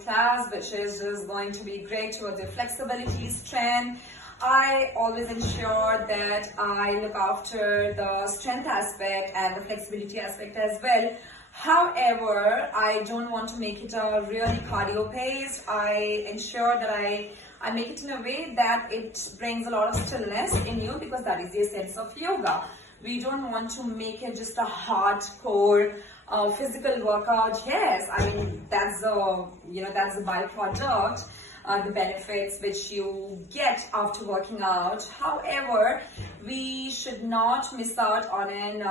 class, which is just going to be great towards your flexibility, strength. I always ensure that I look after the strength aspect and the flexibility aspect as well. However, I don't want to make it a really cardio based. I ensure that I make it in a way that it brings a lot of stillness in you, because that is the essence of yoga. We don't want to make it just a hardcore physical workout. Yes, I mean that's that's the byproduct, the benefits which you get after working out. However, we should not miss out on an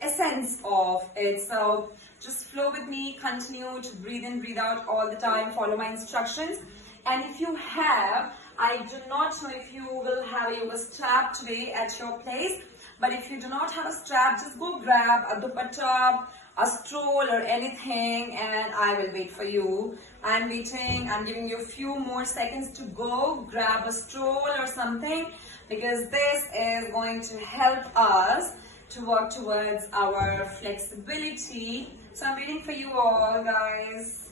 essence of it. So just flow with me, continue to breathe in, breathe out all the time, follow my instructions. And if you have, I do not know if you will have a yoga strap today at your place, but if you do not have a strap, just go grab a dupatta, a stroll or anything, and I will wait for you. I'm waiting. I'm giving you a few more seconds to go grab a stroll or something, because this is going to help us to work towards our flexibility. So I'm waiting for you all, guys.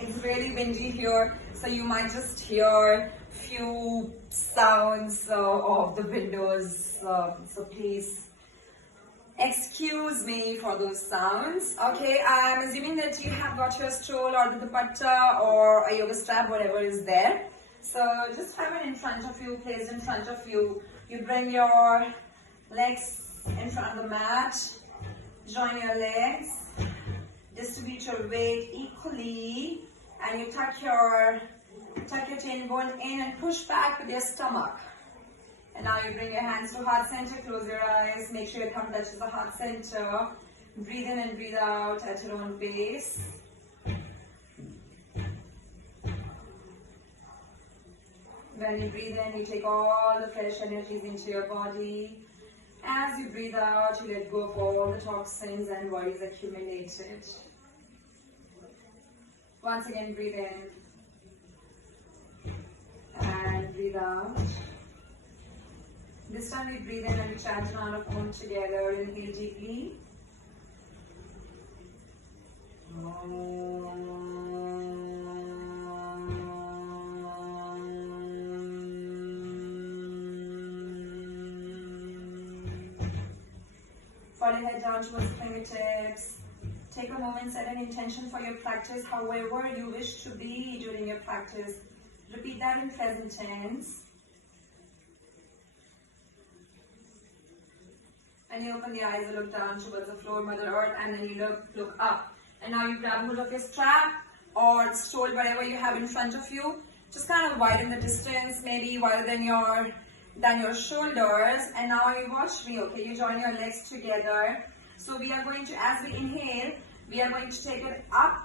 It's really windy here, so you might just hear few sounds of the windows, so please excuse me for those sounds. Okay, I'm assuming that you have got your stroll or the dupatta or a yoga strap, whatever is there. So just have it in front of you, placed in front of you. You bring your legs in front of the mat, join your legs, distribute your weight equally, and you tuck your tailbone in and push back with your stomach. And now you bring your hands to heart center, close your eyes, make sure your thumb touches the heart center. Breathe in and breathe out at your own pace. When you breathe in, you take all the fresh energies into your body. As you breathe out, you let go of all the toxins and worries accumulated. Once again, breathe in and breathe out. This time we breathe in and we chant an out of Om together. Inhale deeply. Fall your head down towards the fingertips. Take a moment, set an intention for your practice, however you wish to be during your practice. Repeat that in present tense. And you open the eyes and look down towards the floor, Mother Earth, and then you look up. And now you grab hold of your strap or stroll, whatever you have in front of you. Just kind of widen the distance, maybe wider than your shoulders. And now you watch me, okay? You join your legs together. So we are going to, as we inhale, we are going to take it up.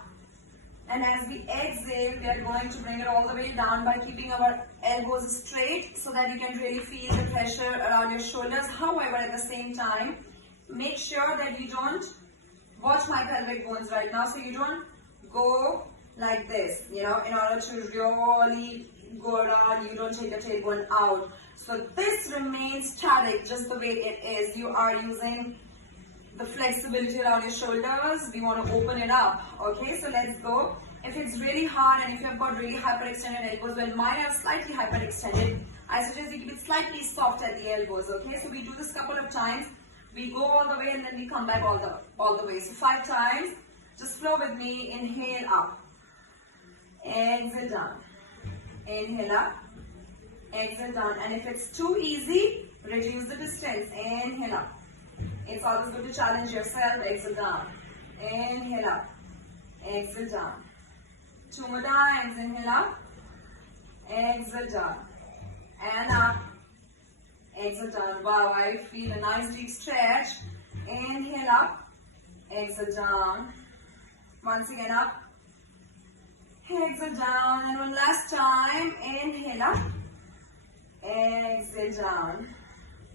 And as we exhale, we are going to bring it all the way down by keeping our elbows straight so that you can really feel the pressure around your shoulders. However, at the same time, make sure that you don't watch my pelvic bones right now. So you don't go like this, in order to really go around, you don't take your tailbone out. So this remains static, just the way it is. You are using the flexibility around your shoulders. We want to open it up. Okay, so let's go. If it's really hard and if you've got really hyperextended elbows, well, mine are slightly hyperextended, I suggest you keep it slightly soft at the elbows. Okay, so we do this couple of times. We go all the way and then we come back all the way. So 5 times. Just flow with me. Inhale up. Exhale down. Inhale up. Exhale down. And if it's too easy, reduce the distance. Inhale up. It's always good to challenge yourself. Exhale down. Inhale up. Exhale down. 2 more times. Inhale up. Exhale down. And up. Exhale down. Wow, I feel a nice deep stretch. Inhale up. Exhale down. Once again up. Exhale down. And one last time. Inhale up. Exhale down.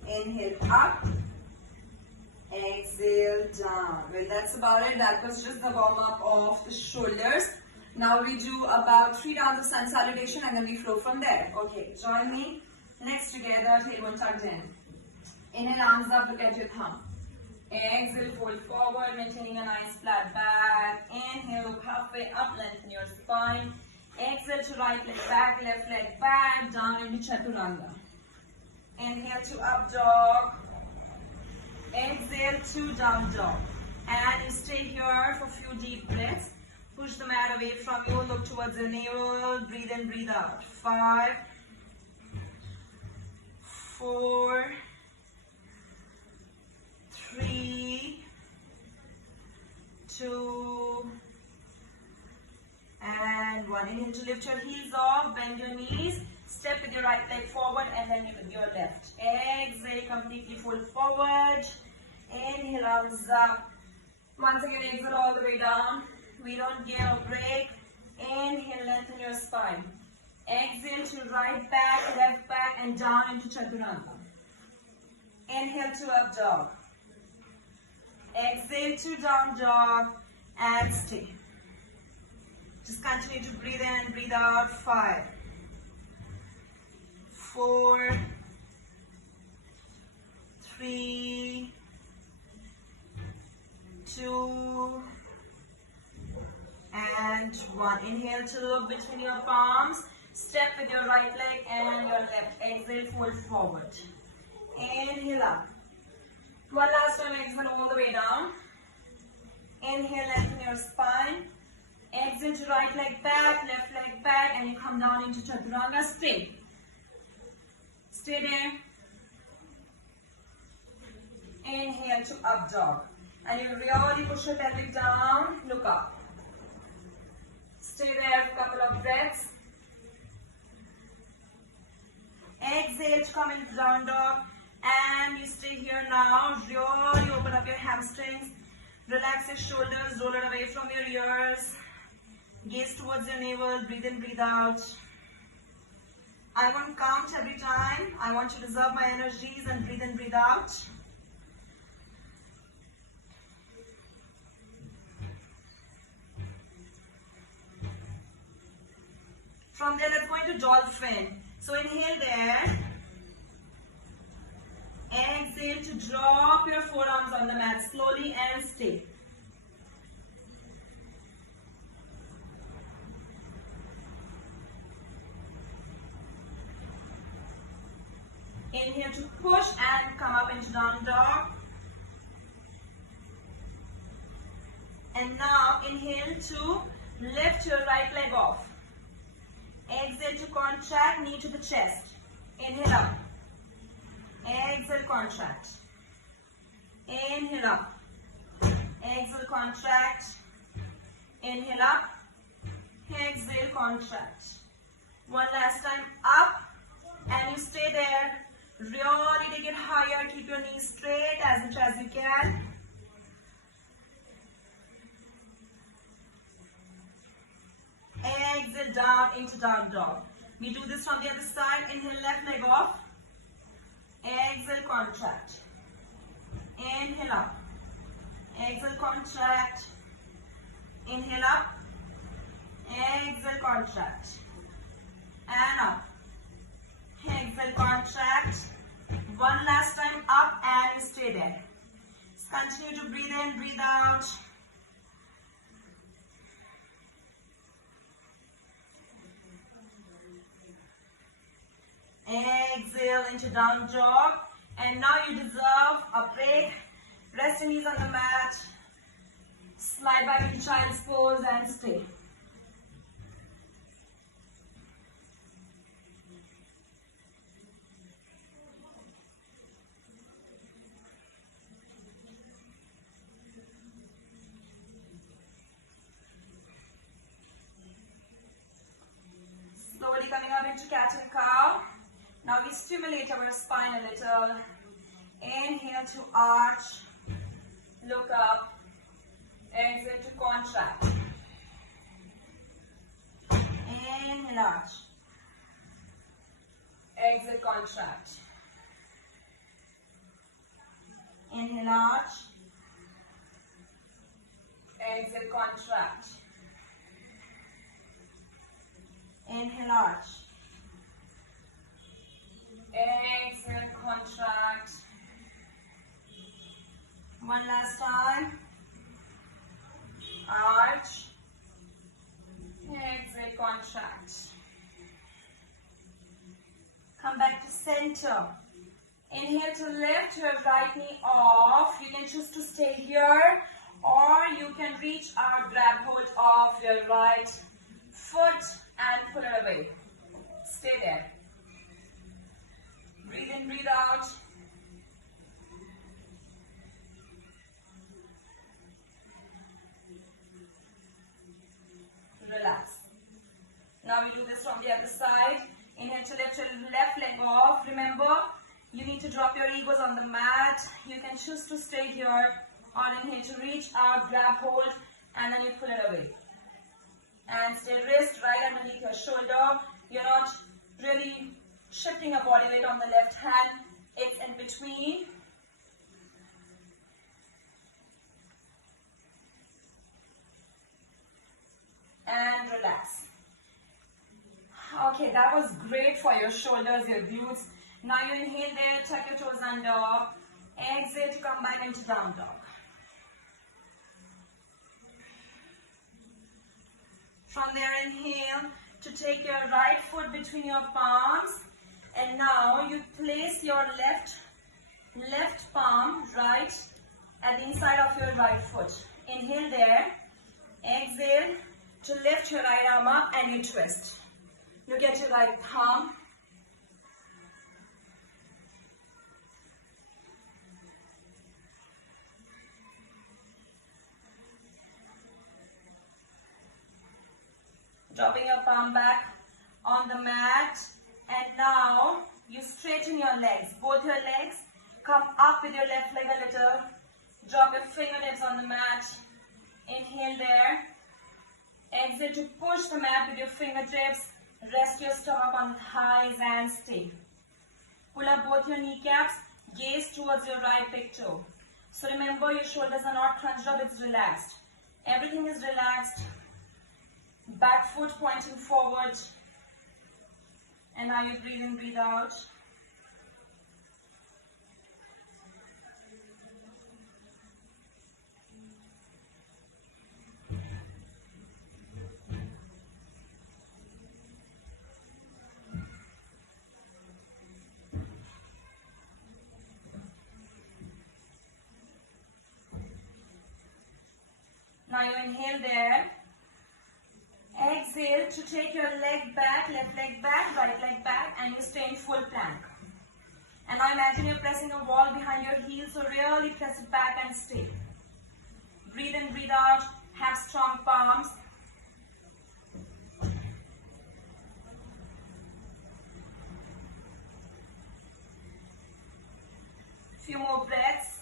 Inhale up. Exhale down. Well, that's about it. That was just the warm up of the shoulders. Now we do about 3 rounds of sun salutation and then we flow from there. Okay, join me. Legs together, tailbone tucked in. Inhale, arms up, look at your thumb. Exhale, fold forward, maintaining a nice flat back. Inhale, look halfway up, lengthen your spine. Exhale to right leg back, left leg back, down into chaturanga. Inhale to up dog. Exhale to down dog. And you stay here for a few deep breaths. Push the mat away from you, look towards the navel, breathe in, breathe out. 5, 4, 3, 2, and 1. Inhale to lift your heels off, bend your knees, step with your right leg forward and then with your left. Exhale, completely fold forward. Inhale, arms up. Once again, exhale all the way down. We don't give a break. Inhale, lengthen your spine. Exhale to right back, left back, and down into chaturanga. Inhale to up dog. Exhale to down dog and stay. Just continue to breathe in, breathe out. 5, 4, 3, 2, and 1. Inhale to look between your palms. Step with your right leg and your left. Exhale, fold forward. Inhale up. One last time, exhale all the way down. Inhale, lengthen your spine. Exhale to right leg back, left leg back, and you come down into chaturanga. Stay. Stay there. Inhale to up dog. And you really push your pelvic down. Look up. Stay there for a couple of breaths. Exhale to come into down dog. And you stay here now. Really open up your hamstrings. Relax your shoulders. Roll it away from your ears. Gaze towards your navel. Breathe in, breathe out. I won't count every time. I want to reserve my energies and breathe in, breathe out. From there, let's go into dolphin. So inhale there. Exhale to drop your forearms on the mat slowly and stay. Inhale to push and come up into down dog. And now inhale to lift your right leg off. Exhale to contract, knee to the chest. Inhale up. Exhale, contract. Inhale up. Exhale, contract. Inhale up. Exhale, contract. One last time, up. And you stay there. Really take it higher. Keep your knees straight as much as you can. Exhale down into down dog. We do this from the other side. Inhale, left leg off. Exhale, contract. Inhale up. Exhale, contract. Inhale up. Exhale, contract. And up. Exhale, contract. One last time, up and stay there. Just continue to breathe in, breathe out. Exhale into down dog. And now you deserve a break. Rest your knees on the mat. Slide back into child's pose and stay. Slowly coming up into cat and cow. Now we stimulate our spine a little. Inhale to arch. Look up. Exhale to contract. Inhale, arch. Exhale, contract. Inhale, arch. Exhale, contract. Inhale, arch. Exhale, contract. One last time. Arch. Exhale, contract. Come back to center. Inhale to lift your right knee off. You can choose to stay here, or you can reach out, grab hold of your right foot and pull it away. Stay there. Breathe in, breathe out. Relax. Now we do this from the other side. Inhale to lift your left leg off. Remember, you need to drop your egos on the mat. You can choose to stay here, or inhale to reach out, grab hold, and then you pull it away. And stay wrist right underneath your shoulder. You're not really shifting your body weight on the left hand. It's in between. And relax. Okay, that was great for your shoulders, your glutes. Now you inhale there, tuck your toes under. Exhale to come back into down dog. From there, inhale to take your right foot between your palms. And now you place your left palm right at the inside of your right foot. Inhale there. Exhale to lift your right arm up and you twist. Look at your right thumb. Dropping your palm back on the mat. And now you straighten your legs. Both your legs. Come up with your left leg a little. Drop your fingertips on the mat. Inhale there. Exhale to push the mat with your fingertips. Rest your stomach on the thighs and stay. Pull up both your kneecaps. Gaze towards your right big toe. So remember, your shoulders are not crunched up, it's relaxed. Everything is relaxed. Back foot pointing forward. And now you breathe in, breathe out. Now you inhale there. Exhale to take your leg back, left leg back, right leg back, and you stay in full plank. And now imagine you're pressing a wall behind your heels, so really press it back and stay. Breathe in, breathe out, have strong palms. Few more breaths.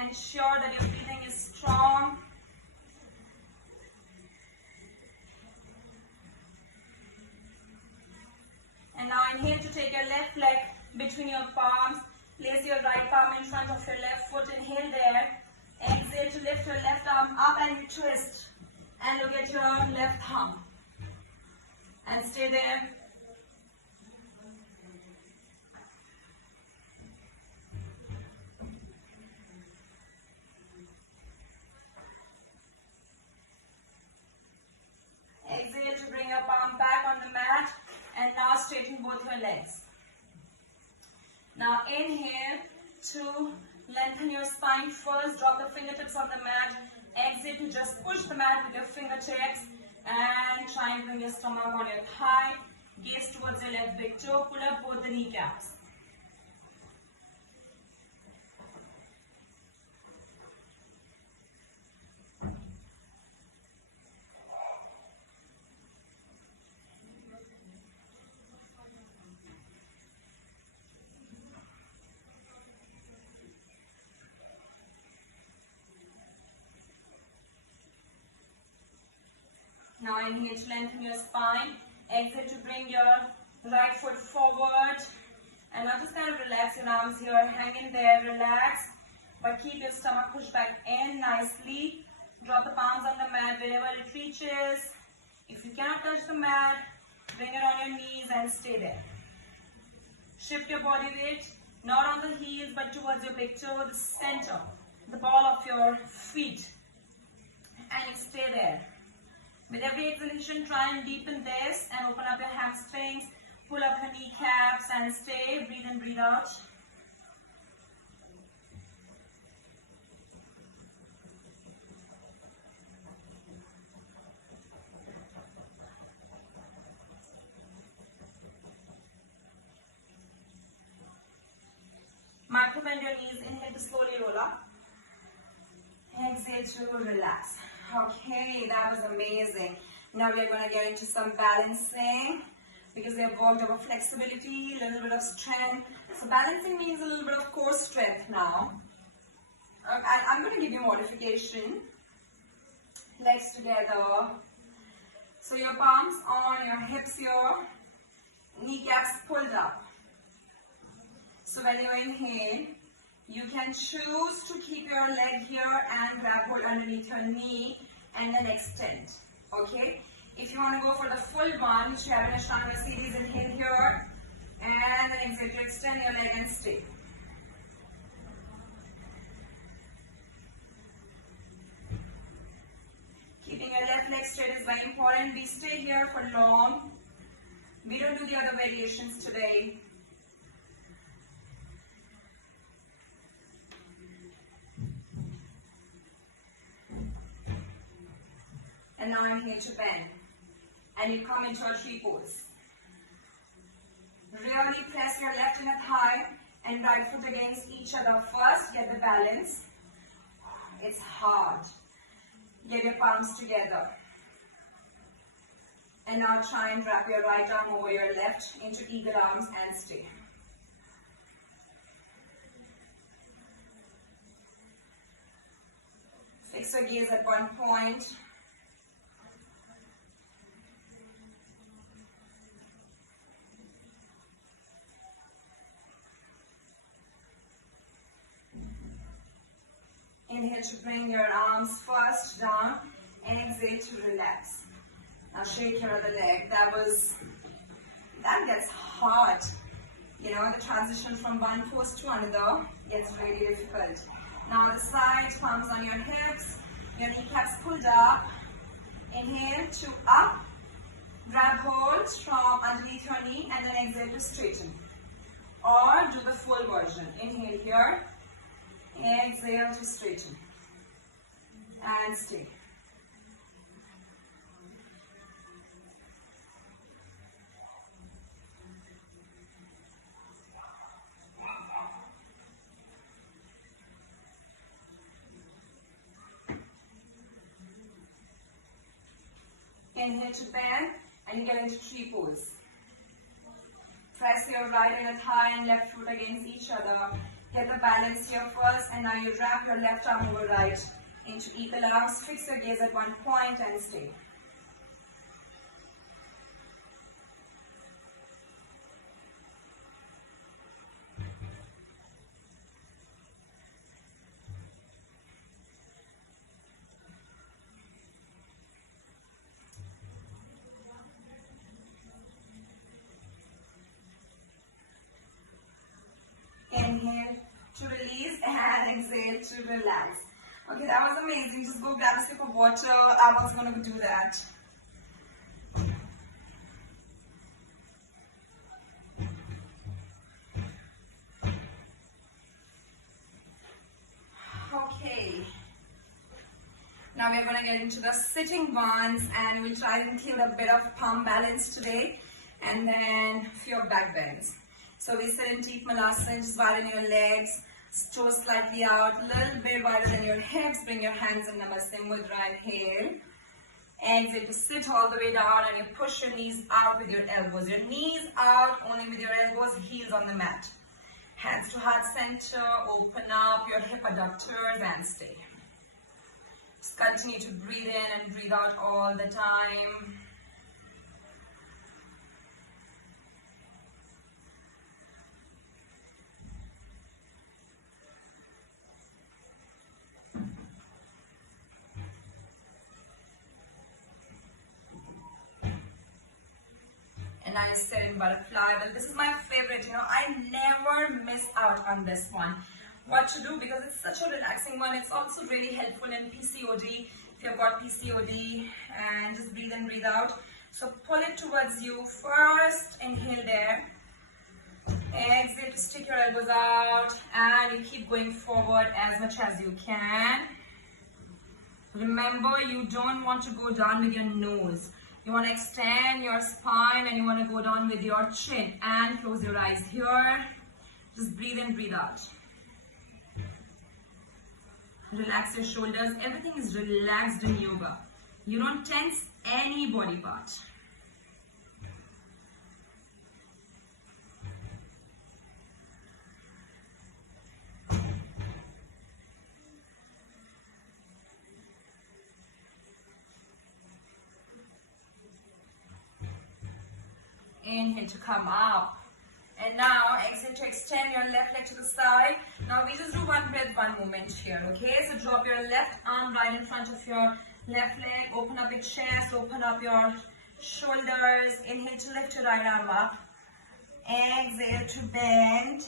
Ensure that your breathing is strong. And now inhale to take your left leg between your palms. Place your right palm in front of your left foot. Inhale there. Exhale to lift your left arm up and you twist. And look at your left thumb. And stay there. Exhale to bring your palm back on the mat. And now straighten both your legs. Now inhale to lengthen your spine first. Drop the fingertips on the mat. Exhale to just push the mat with your fingertips. And try and bring your stomach on your thigh. Gaze towards your left big toe. Pull up both the kneecaps. Now inhale to lengthen your spine. Exhale to bring your right foot forward. And now just kind of relax your arms here. Hang in there, relax. But keep your stomach pushed back in nicely. Drop the palms on the mat wherever it reaches. If you cannot touch the mat, bring it on your knees and stay there. Shift your body weight, not on the heels but towards your big toe, the center. the ball of your feet, and you stay there. With every exhalation, try and deepen this and open up your hamstrings, pull up your kneecaps and stay. Breathe in, breathe out. Micro bend your knees. Inhale to slowly roll up. Exhale to relax. Okay, that was amazing. Now we are going to get into some balancing because we have worked over flexibility, a little bit of strength. So balancing means a little bit of core strength now. And I'm going to give you modification. Legs together. So your palms on your hips here, kneecaps pulled up. So when you inhale, you can choose to keep your leg here and grab hold underneath your knee and then extend. Okay? If you want to go for the full one, which you have in Ashtanga series, inhale here and then exhale to extend your leg and stay. Keeping your left leg straight is very important. We stay here for long. We don't do the other variations today. And now inhale to bend. And you come into a tree pose. Really press your left inner thigh and right foot against each other first. Get the balance. It's hard. Get your palms together. And now try and wrap your right arm over your left into eagle arms and stay. Fix your gaze at one point. Inhale to bring your arms first down and exhale to relax. Now shake your other leg. That gets hard. You know, the transition from one pose to another gets really difficult. Now the side, palms on your hips, your kneecaps pulled up. Inhale to up, grab hold from underneath your knee and then exhale to straighten. Or do the full version. Inhale here. Exhale to straighten and stay. Inhale to bend and you get into tree pose. Press your right inner thigh and left foot against each other. Get the balance here first, and now you wrap your left arm over right into eagle arms. Fix your gaze at one point and stay. Inhale to release and exhale to relax. Okay, that was amazing. Just go grab a sip of water. I'm also going to do that. Okay. Now we're going to get into the sitting ones and we'll try to include a bit of palm balance today and then a few back bends. So we sit in deep malasana, just widen your legs, toes slightly out, a little bit wider than your hips. Bring your hands in Namaste Mudra, inhale. Exhale to sit all the way down and you push your knees out with your elbows. Your knees out, only with your elbows, heels on the mat. Hands to heart center, open up your hip adductors and stay. Just continue to breathe in and breathe out all the time. And I sit in butterfly. Well, this is my favorite, you know, I never miss out on this one. what to do because it's such a relaxing one. It's also really helpful in PCOD if you've got PCOD, and just breathe in, breathe out. So pull it towards you. First, inhale there. Exhale to stick your elbows out, and you keep going forward as much as you can. Remember, you don't want to go down with your nose. You want to extend your spine and you want to go down with your chin, and close your eyes here. Just breathe in, breathe out. Relax your shoulders. Everything is relaxed in yoga. You don't tense any body part. Inhale to come up. And now exhale to extend your left leg to the side. Now we just do one breath, one movement here, okay? So drop your left arm right in front of your left leg. Open up your chest, open up your shoulders. Inhale to lift your right arm up. Exhale to bend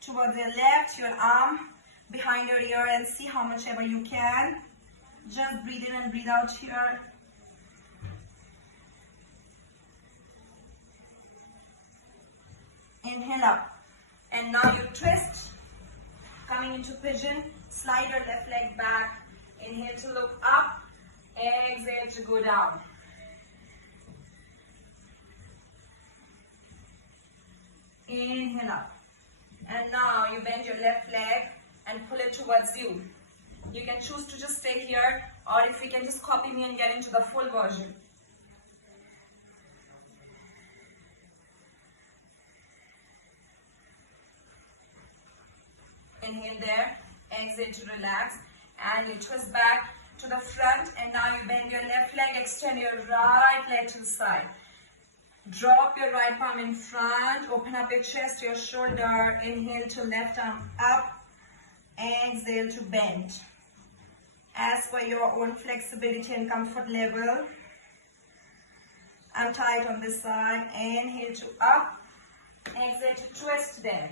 towards your left, your arm behind your ear, and see how much ever you can. Just breathe in and breathe out here. Inhale up, and now you twist, coming into pigeon. Slide your left leg back. Inhale to look up, exhale to go down. Inhale up, and now you bend your left leg and pull it towards you. You can choose to just stay here, or if you can just copy me and get into the full version. Inhale there, exhale to relax, and you twist back to the front, and now you bend your left leg, extend your right leg to the side. Drop your right palm in front, open up your chest, your shoulder. Inhale to left arm up, exhale to bend. As per your own flexibility and comfort level. I'm tight on this side. Inhale to up, exhale to twist there.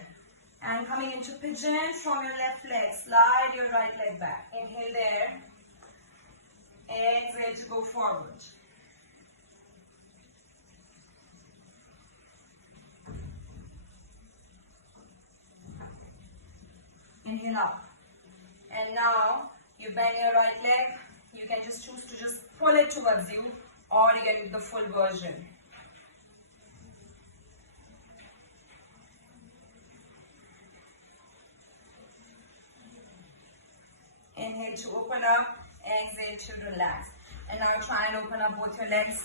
And coming into pigeon from your left leg, slide your right leg back. Inhale there. Exhale to go forward. Inhale up. And now you bend your right leg. You can just choose to just pull it towards you, or you can do the full version. Inhale to open up, exhale to relax. And now try and open up both your legs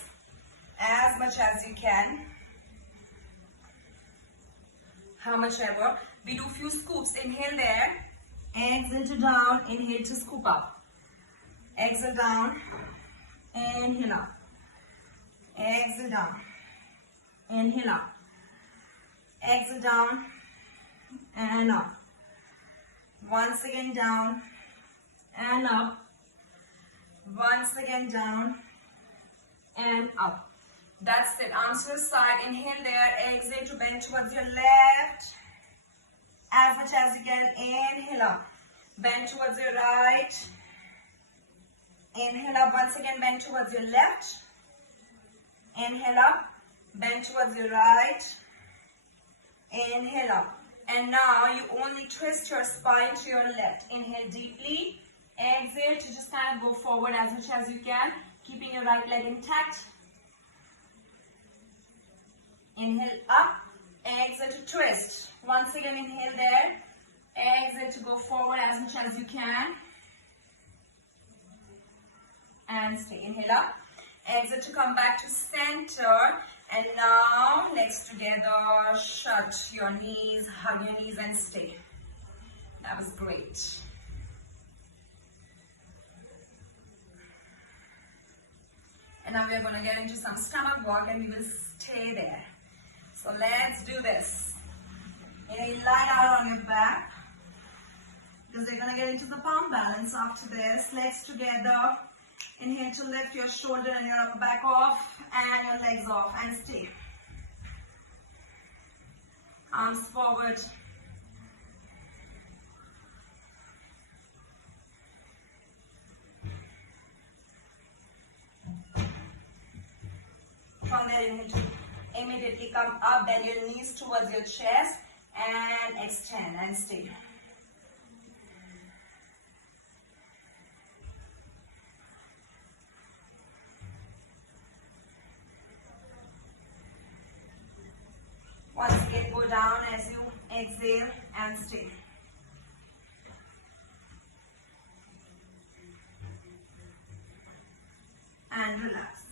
as much as you can. How much ever. We do few scoops. Inhale there, exhale to down, inhale to scoop up. Exhale down, inhale up. Exhale down, inhale up. Exhale down and up. Once again down and up. Once again down and up. That's it. Arms to the side. Inhale there. Exhale to bend towards your left. As much as you can. Inhale up. Bend towards your right. Inhale up. Once again, bend towards your left. Inhale up. Bend towards your right. Inhale up. And now you only twist your spine to your left. Inhale deeply. Exhale to just kind of go forward as much as you can, keeping your right leg intact. Inhale up, exhale to twist. Once again, inhale there, exhale to go forward as much as you can. And stay. Inhale up, exhale to come back to center. And now, legs together, shut your knees, hug your knees and stay. That was great. And now we are going to get into some stomach work and we will stay there. So let's do this. You lie down on your back because we're going to get into the palm balance after this. Legs together. Inhale to lift your shoulder and your upper back off and your legs off and stay. Arms forward. from there, inhale to immediately come up, bend your knees towards your chest and extend and stay. Once again, go down as you exhale and stay. And relax.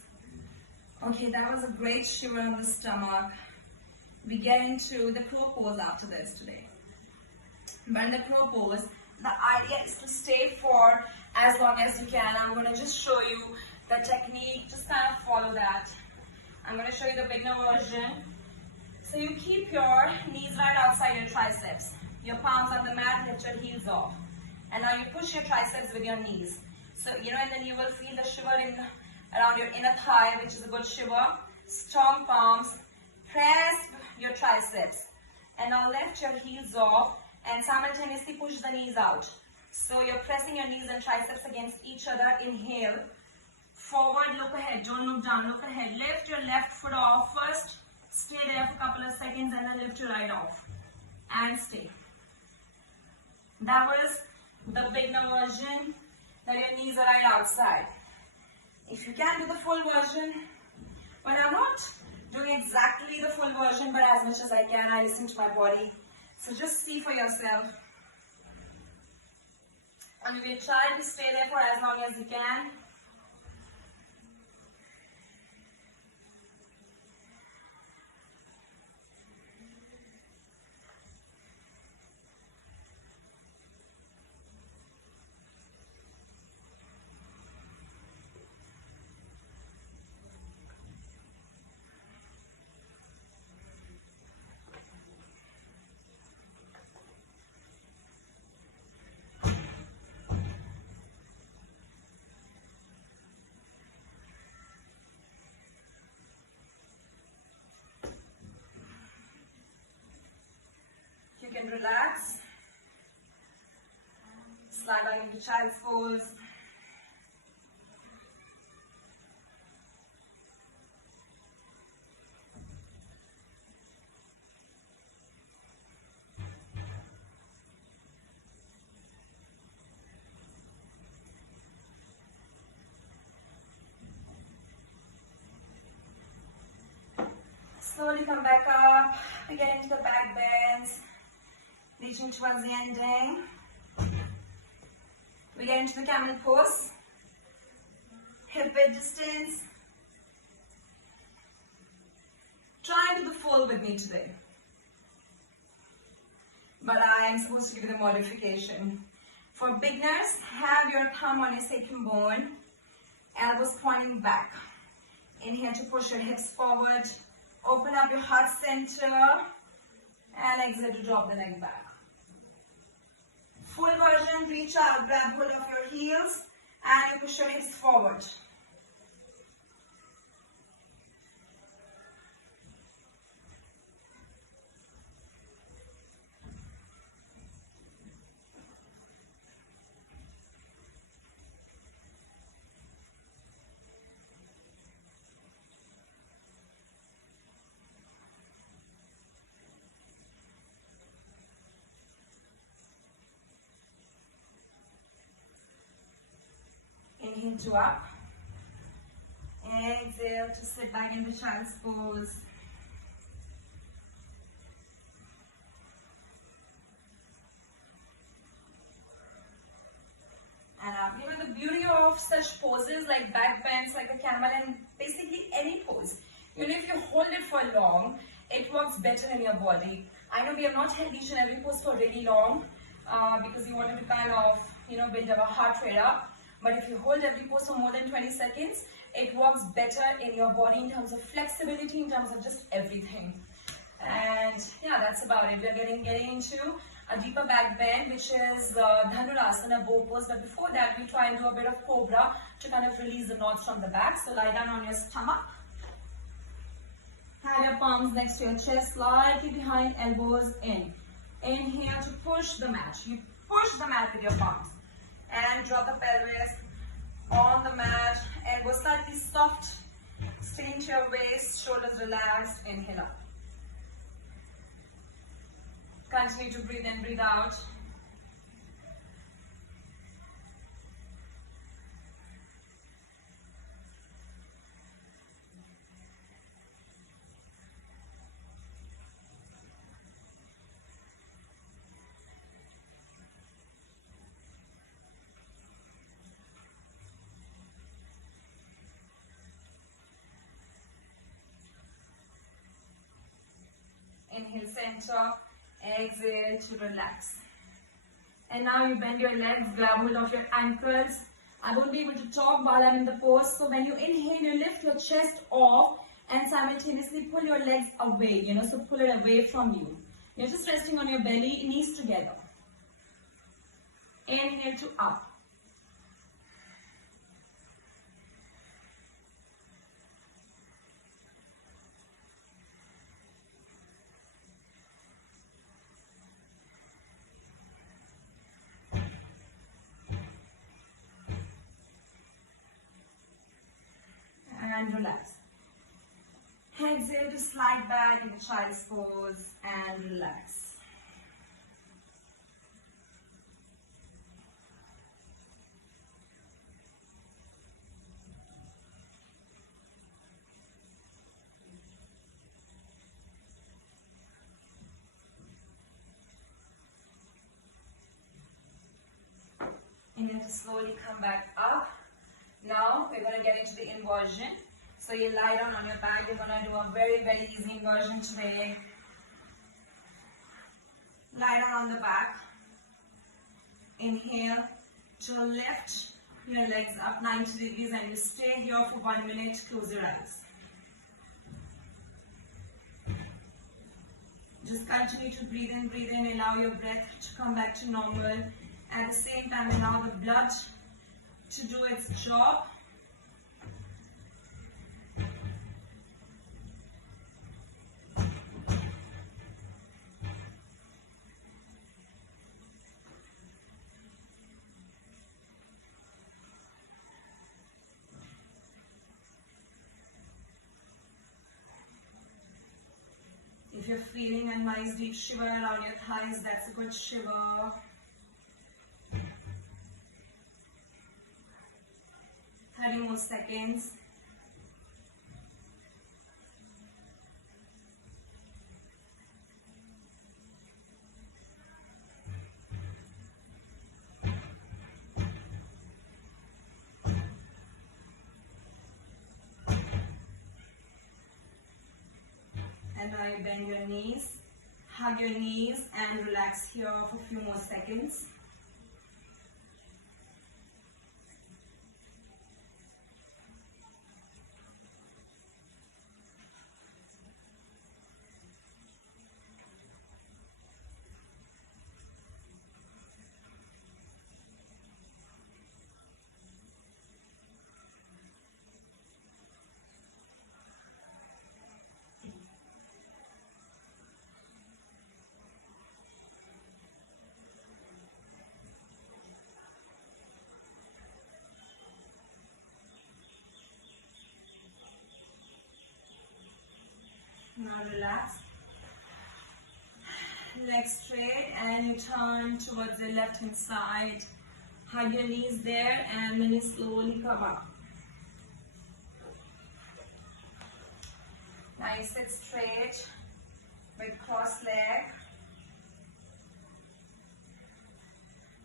Okay, that was a great shiver on the stomach. We get into the crow pose after this today. But in the crow pose, the idea is to stay for as long as you can. I'm going to just show you the technique. Just kind of follow that. I'm going to show you the beginner version. So you keep your knees right outside your triceps. Your palms on the mat, lift your heels off. And now you push your triceps with your knees. So, and then you will feel the shiver around your inner thigh, which is a good shiver. Strong palms. Press your triceps. And now lift your heels off and simultaneously push the knees out. So you're pressing your knees and triceps against each other. Inhale. Forward, look ahead. Don't look down, look ahead. Lift your left foot off first. Stay there for a couple of seconds and then lift your right off. And stay. That was the beginner version, that your knees are right outside. If you can do the full version, but I'm not doing exactly the full version, but as much as I can, I listen to my body. So just see for yourself. And you will try to stay there for as long as you can. You can relax, slide back into child's pose. Slowly come back up, we get into the back bends. Reaching towards the ending. We get into the camel pose. Hip width distance. Try and do the full with me today. But I am supposed to give you the modification. For beginners, have your thumb on your sacrum bone, elbows pointing back. Inhale to push your hips forward. Open up your heart center. And exhale to drop the neck back. Full version, reach out, grab hold of your heels, and you push your hips forward. Inhale to up. Exhale to sit back into child's pose. And up. The beauty of such poses like back bends, like the camel, and basically any pose. If you hold it for long, it works better in your body. I know we have not held each and every pose for really long because we wanted to kind of, build our heart rate up. But if you hold every pose for more than 20 seconds, it works better in your body in terms of flexibility, in terms of just everything. And yeah, that's about it. We're getting into a deeper back bend, which is Dhanurasana, bow pose. But before that, we try and do a bit of cobra to kind of release the knots from the back. So lie down on your stomach. Have your palms next to your chest, slightly behind, elbows in. Inhale to push the mat. You push the mat with your palms. And drop the pelvis on the mat. Elbows slightly soft. Stay into your waist, shoulders relaxed, inhale up. Continue to breathe in, breathe out. Inhale, center. Exhale to relax. And now you bend your legs, grab hold of your ankles. I won't be able to talk while I'm in the pose. So when you inhale, you lift your chest off and simultaneously pull your legs away, so pull it away from you. You're just resting on your belly, knees together. Inhale to up. And relax. Exhale to slide back into child's pose and relax. And you have to slowly come back up. Now we're going to get into the inversion. So you lie down on your back. You're going to do a very, very easy inversion today. Lie down on the back. Inhale to lift your legs up 90 degrees and you stay here for 1 minute. Close your eyes. Just continue to breathe in, allow your breath to come back to normal. At the same time, allow the blood to do its job. If you're feeling a nice deep shiver around your thighs, that's a good shiver. 30 more seconds. And now you bend your knees, hug your knees and relax here for a few more seconds. Now relax. Legs straight and you turn towards the left hand side. Hug your knees there and then you slowly come up. Now you sit straight with cross leg.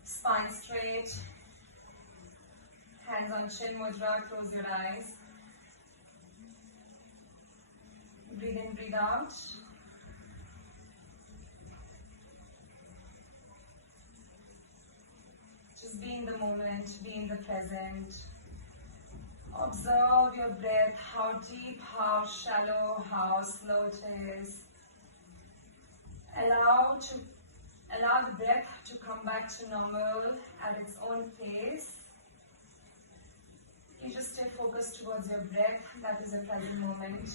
Spine straight. Hands on chin mudra, close your eyes. Breathe in, breathe out. Just be in the moment, be in the present. Observe your breath, how deep, how shallow, how slow it is. Allow the breath to come back to normal at its own pace. You just stay focused towards your breath. That is a present moment.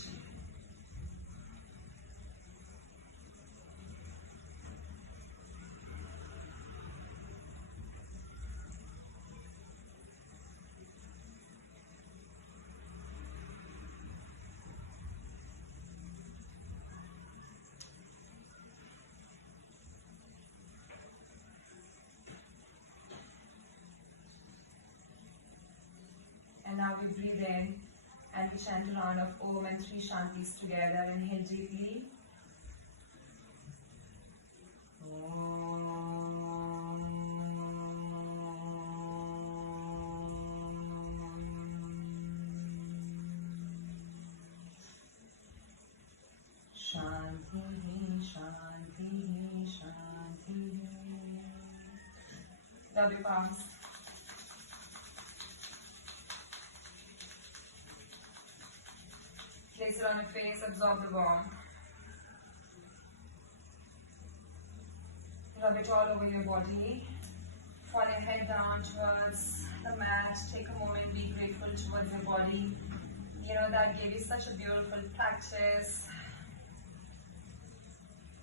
quietly chant a round of Om and 3 Shantis together. Inhale deeply. Shanti, Shanti, Shanti. Rub your palms. Place it on your face, absorb the warmth. Rub it all over your body. Fall your head down towards the mat. Take a moment, be grateful towards your body. You know, that gave you such a beautiful practice.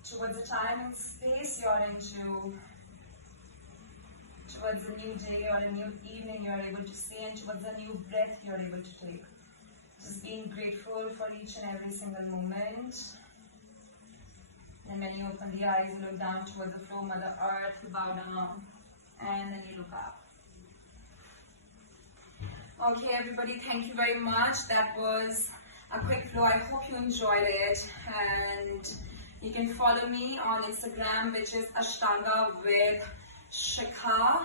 Towards the time and space you're into. Towards a new day or a new evening you're able to see, and towards a new breath you're able to take. Just being grateful for each and every single moment. And when you open the eyes, you look down towards the floor, Mother Earth, you bow down, and then you look up. Okay, everybody, thank you very much. That was a quick flow. I hope you enjoyed it. And you can follow me on Instagram, which is Ashtanga with Shikha.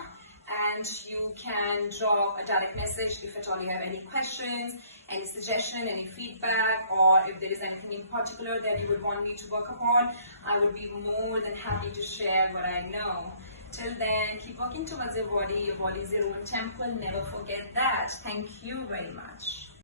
And you can drop a direct message if at all you have any questions, any suggestion, any feedback, or if there is anything in particular that you would want me to work upon. I would be more than happy to share what I know. Till then, keep working towards your body. Your body is your own temple. Never forget that. Thank you very much.